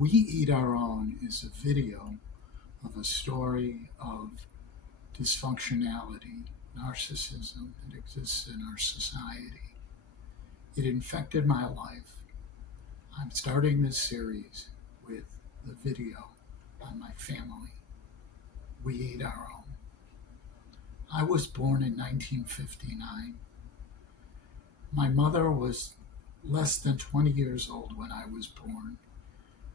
We Eat Our Own is a video of a story of dysfunctionality, narcissism that exists in our society. It infected my life. I'm starting this series with the video on my family. We Eat Our Own. I was born in 1959. My mother was less than 20 years old when I was born.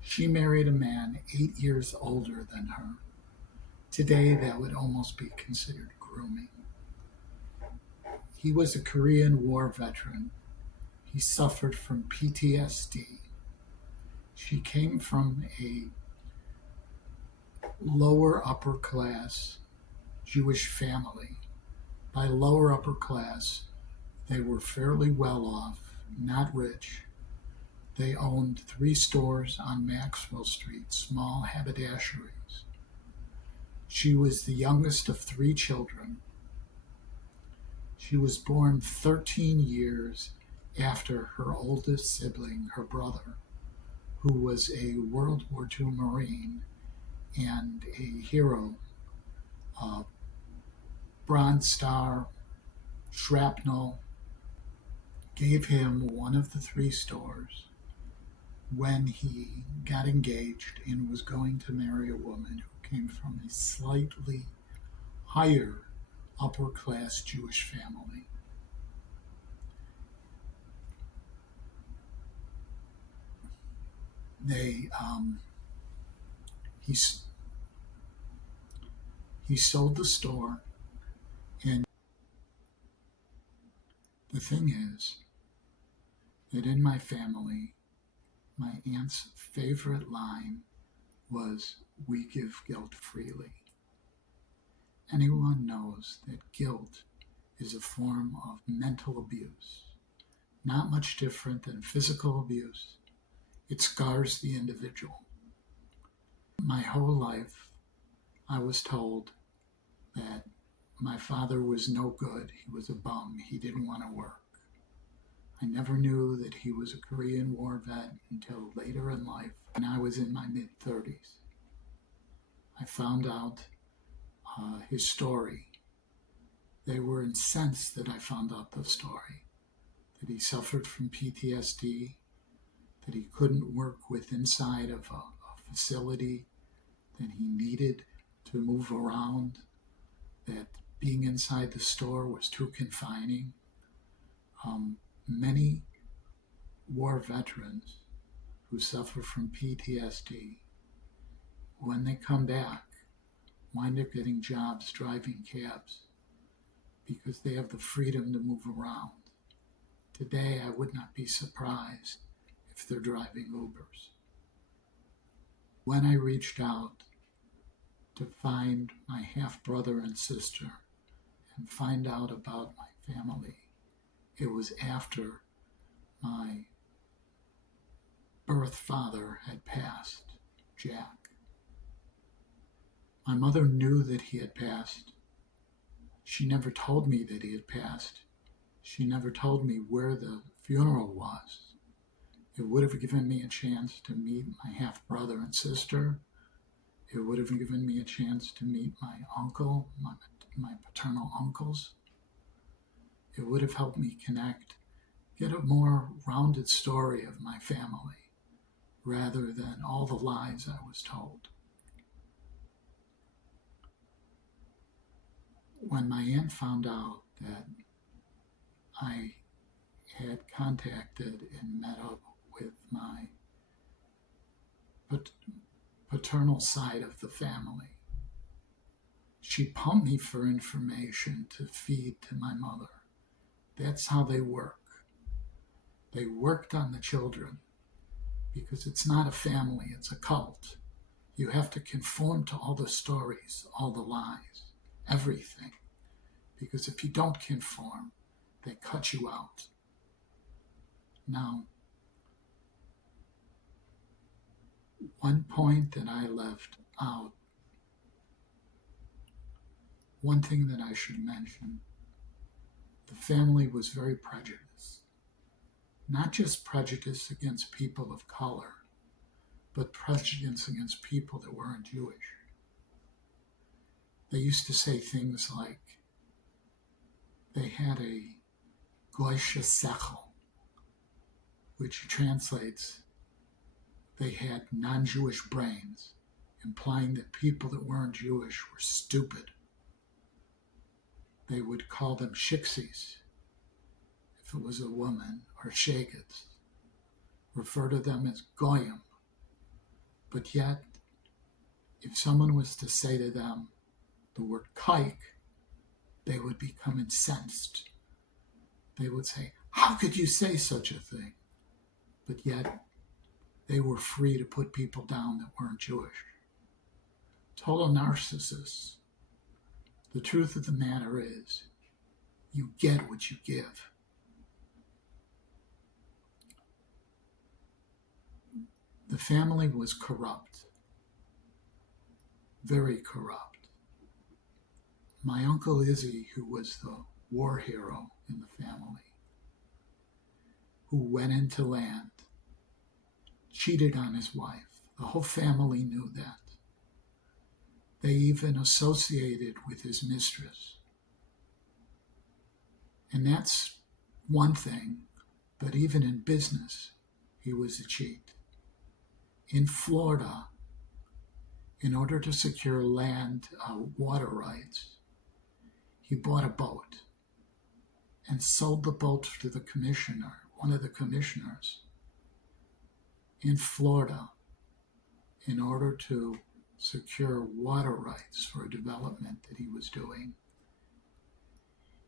She married a man 8 years older than her. Today, that would almost be considered grooming. He was a Korean War veteran. He suffered from PTSD. She came from a lower upper class Jewish family. By lower upper class, they were fairly well off, not rich. They owned 3 stores on Maxwell Street, small haberdasheries. She was the youngest of 3 children. She was born 13 years after her oldest sibling, her brother, who was a World War II Marine and a hero, Bronze Star, shrapnel, gave him one of the 3 stores when he got engaged and was going to marry a woman who came from a slightly higher upper class Jewish family. He sold the store, and the thing is that in my family, my aunt's favorite line was, "We give guilt freely." Anyone knows that guilt is a form of mental abuse, not much different than physical abuse. It scars the individual. My whole life, I was told that my father was no good. He was a bum. He didn't want to work. I never knew that he was a Korean War vet until later in life, when I was in my mid-30s. I found out his story. They were incensed that I found out the story, that he suffered from PTSD, that he couldn't work with inside of a facility, that he needed to move around, that being inside the store was too confining. Many war veterans who suffer from PTSD, when they come back, wind up getting jobs driving cabs because they have the freedom to move around. Today, I would not be surprised if they're driving Ubers. When I reached out to find my half-brother and sister and find out about my family, it was after my birth father had passed, Jack. My mother knew that he had passed. She never told me that he had passed. She never told me where the funeral was. It would have given me a chance to meet my half-brother and sister. It would have given me a chance to meet my uncle, my paternal uncles. It would have helped me connect, get a more rounded story of my family, rather than all the lies I was told. When my aunt found out that I had contacted and met up with my paternal side of the family, she pumped me for information to feed to my mother. That's how they work. They worked on the children because it's not a family, it's a cult. You have to conform to all the stories, all the lies, everything. Because if you don't conform, they cut you out. Now, one point that I left out, one thing that I should mention, the family was very prejudiced. Not just prejudice against people of color, but prejudice against people that weren't Jewish. They used to say things like they had a goyshe sechel, which translates they had non-Jewish brains, implying that people that weren't Jewish were stupid. They would call them shiksies if it was a woman, or shagets, refer to them as goyim. But yet, if someone was to say to them the word kike, they would become incensed. They would say, "How could you say such a thing?" But yet, they were free to put people down that weren't Jewish. Total narcissists. The truth of the matter is, you get what you give. The family was corrupt, very corrupt. My Uncle Izzy, who was the war hero in the family, who went into land, cheated on his wife. The whole family knew that. They even associated with his mistress. And that's one thing, but even in business, he was a cheat. In Florida, in order to secure land, water rights, he bought a boat and sold the boat to the commissioner, one of the commissioners in Florida, in order to secure water rights for a development that he was doing.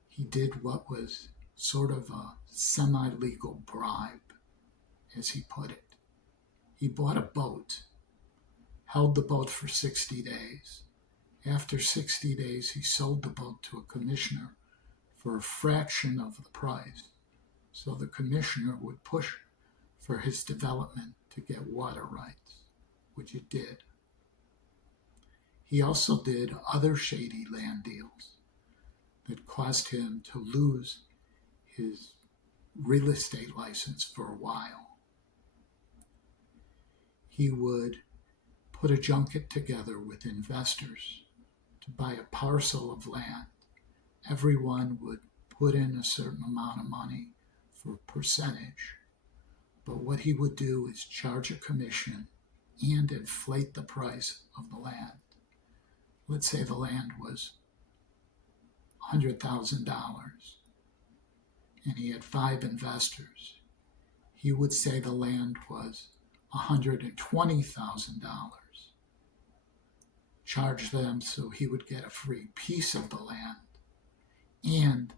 He did what was sort of a semi-legal bribe, as he put it. He bought a boat, held the boat for 60 days. After 60 days, he sold the boat to a commissioner for a fraction of the price, so the commissioner would push for his development to get water rights, which it did. He also did other shady land deals that caused him to lose his real estate license for a while. He would put a junket together with investors to buy a parcel of land. Everyone would put in a certain amount of money for a percentage. But what he would do is charge a commission and inflate the price of the land. Let's say the land was $100,000 and he had 5 investors. He would say the land was $120,000. Charge them so he would get a free piece of the land and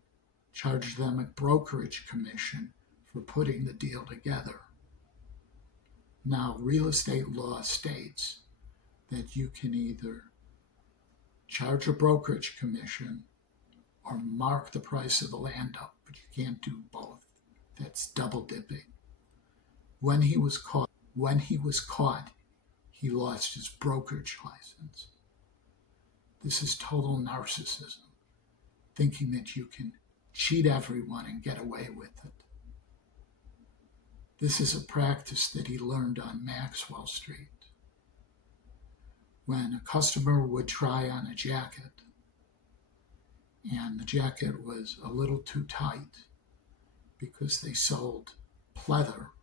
charge them a brokerage commission for putting the deal together. Now, real estate law states that you can either charge a brokerage commission or mark the price of the land up, but you can't do both. That's double dipping. When he was caught, he lost his brokerage license. This is total narcissism, thinking that you can cheat everyone and get away with it. This is a practice that he learned on Maxwell Street. When a customer would try on a jacket, and the jacket was a little too tight because they sold pleather,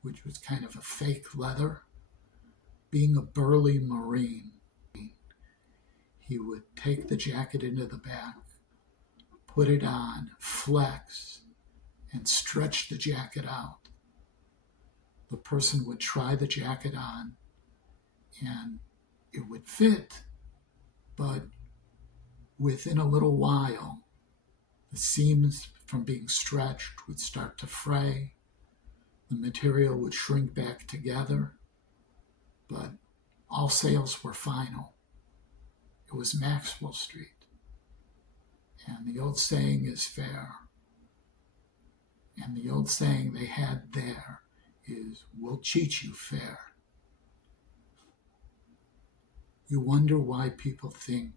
which was kind of a fake leather. Being a burly Marine, he would take the jacket into the back, put it on, flex, and stretch the jacket out. The person would try the jacket on, and it would fit, but within a little while, the seams from being stretched would start to fray. The material would shrink back together, but all sales were final. It was Maxwell Street. And the old saying is fair. And the old saying they had there is, "We'll cheat you fair." You wonder why people think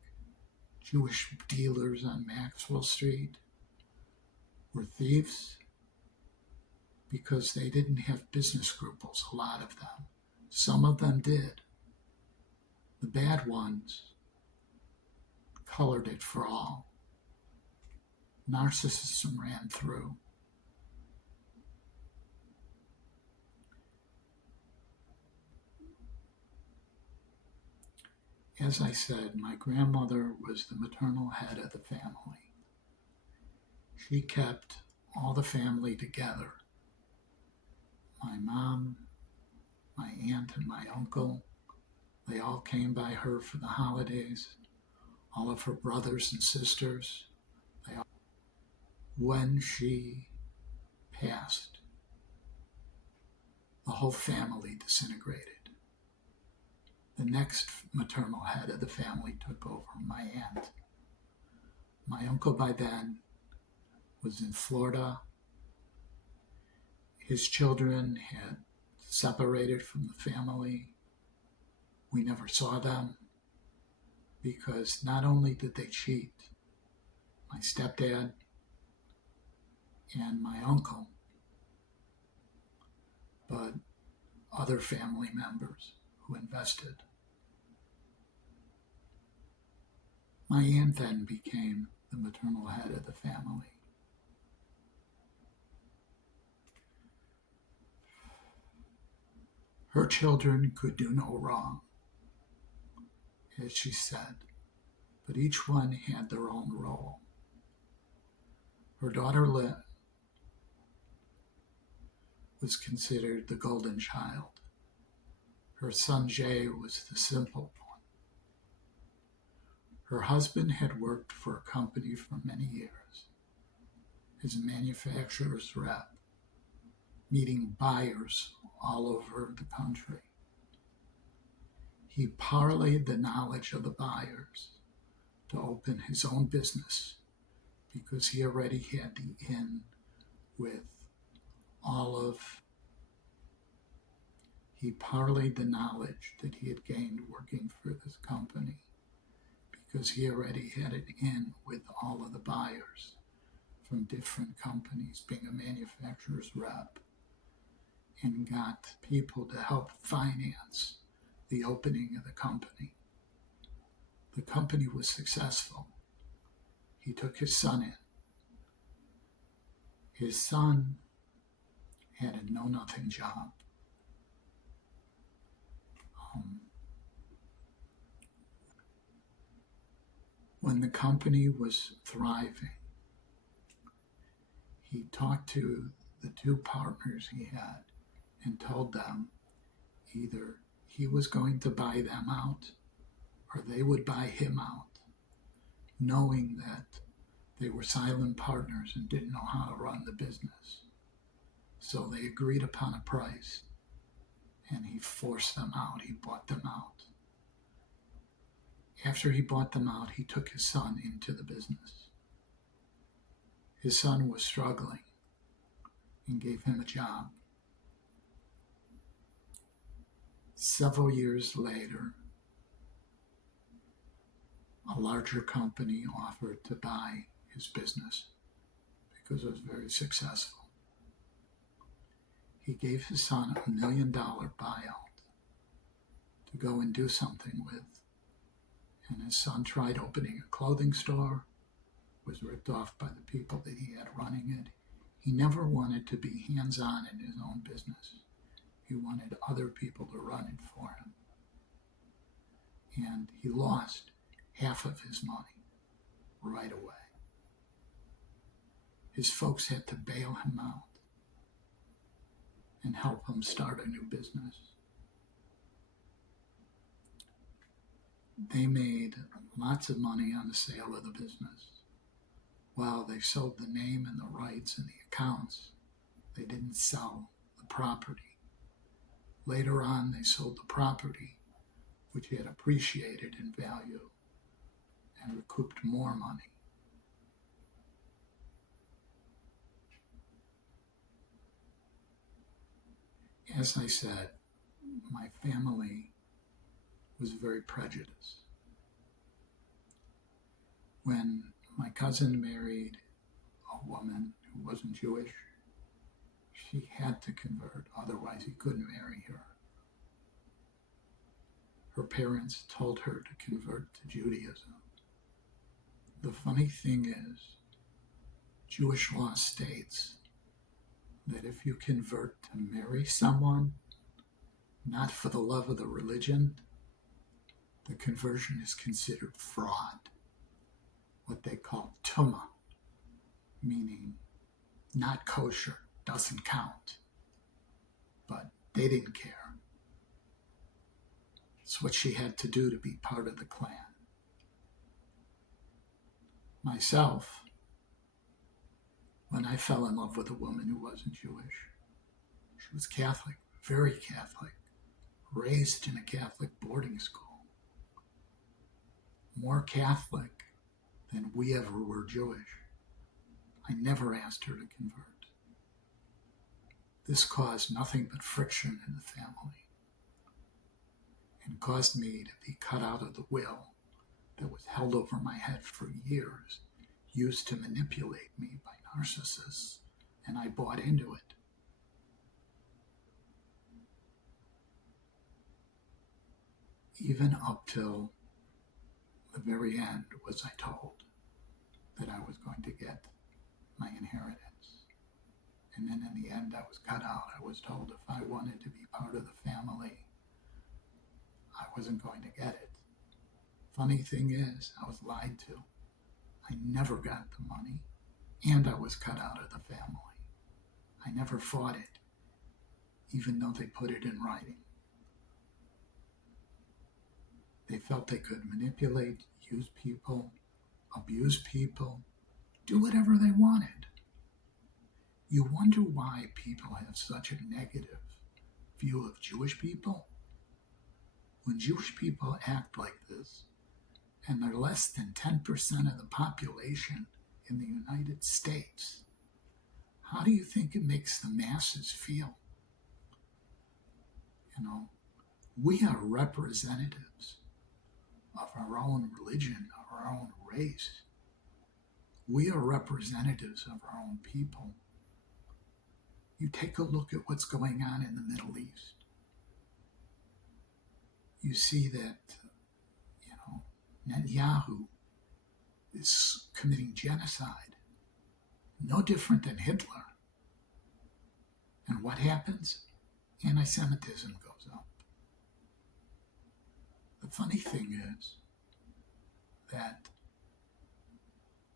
Jewish dealers on Maxwell Street were thieves? Because they didn't have business scruples, a lot of them. Some of them did. The bad ones colored it for all. Narcissism ran through. As I said, my grandmother was the maternal head of the family. She kept all the family together. My mom, my aunt, and my uncle, they all came by her for the holidays. All of her brothers and sisters. When she passed, the whole family disintegrated. The next maternal head of the family took over, my aunt. My uncle by then was in Florida. His children had separated from the family. We never saw them because not only did they cheat, my stepdad and my uncle, but other family members who invested. My aunt then became the maternal head of the family. Her children could do no wrong, as she said, but each one had their own role. Her daughter Liv was considered the golden child. Her son Jay was the simple one. Her husband had worked for a company for many years as a manufacturer's rep, meeting buyers all over the country. He parlayed the knowledge of the buyers to open his own business because he already had the in with he parlayed the knowledge that he had gained working for this company because he already had it in with all of the buyers from different companies, being a manufacturer's rep, and got people to help finance the opening of the company. The company was successful. He took his son in. His son had a know-nothing job. When the company was thriving, he talked to the two partners he had and told them either he was going to buy them out or they would buy him out, knowing that they were silent partners and didn't know how to run the business. So they agreed upon a price, and he forced them out. He bought them out. After he bought them out, he took his son into the business. His son was struggling and gave him a job. Several years later, a larger company offered to buy his business because it was very successful. He gave his son $1 million buyout to go and do something with. And his son tried opening a clothing store, was ripped off by the people that he had running it. He never wanted to be hands-on in his own business. He wanted other people to run it for him. And he lost half of his money right away. His folks had to bail him out and help him start a new business. They made lots of money on the sale of the business. While they sold the name and the rights and the accounts, they didn't sell the property. Later on, they sold the property, which had appreciated in value and recouped more money. As I said, my family was very prejudiced. When my cousin married a woman who wasn't Jewish, she had to convert, otherwise he couldn't marry her. her parents told her to convert to Judaism. The funny thing is, Jewish law states that if you convert to marry someone, not for the love of the religion, the conversion is considered fraud, what they call tumah, meaning not kosher, doesn't count. But they didn't care. It's what she had to do to be part of the clan. Myself, when I fell in love with a woman who wasn't Jewish, she was Catholic, very Catholic, raised in a Catholic boarding school. More Catholic than we ever were Jewish. I never asked her to convert. This caused nothing but friction in the family and caused me to be cut out of the will that was held over my head for years, used to manipulate me by narcissists, and I bought into it. Even up till the very end was I told that I was going to get my inheritance. And then in the end, I was cut out. I was told if I wanted to be part of the family, I wasn't going to get it. Funny thing is, I was lied to. I never got the money, and I was cut out of the family. I never fought it, even though they put it in writing. They felt they could manipulate, use people, abuse people, do whatever they wanted. You wonder why people have such a negative view of Jewish people? When Jewish people act like this, and they're less than 10% of the population in the United States, how do you think it makes the masses feel? You know, we are representatives of our own religion, of our own race. We are representatives of our own people. You take a look at what's going on in the Middle East. You see that, Netanyahu is committing genocide, no different than Hitler. And what happens? Anti-Semitism goes up. The funny thing is that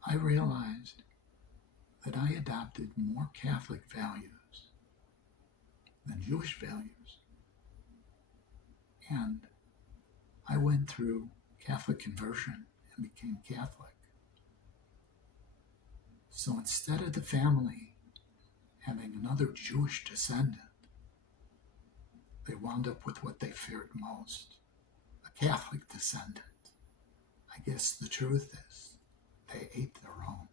I realized that I adopted more Catholic values than Jewish values. And I went through Catholic conversion and became Catholic. So instead of the family having another Jewish descendant, they wound up with what they feared most, a Catholic descendant. I guess the truth is, they ate their own.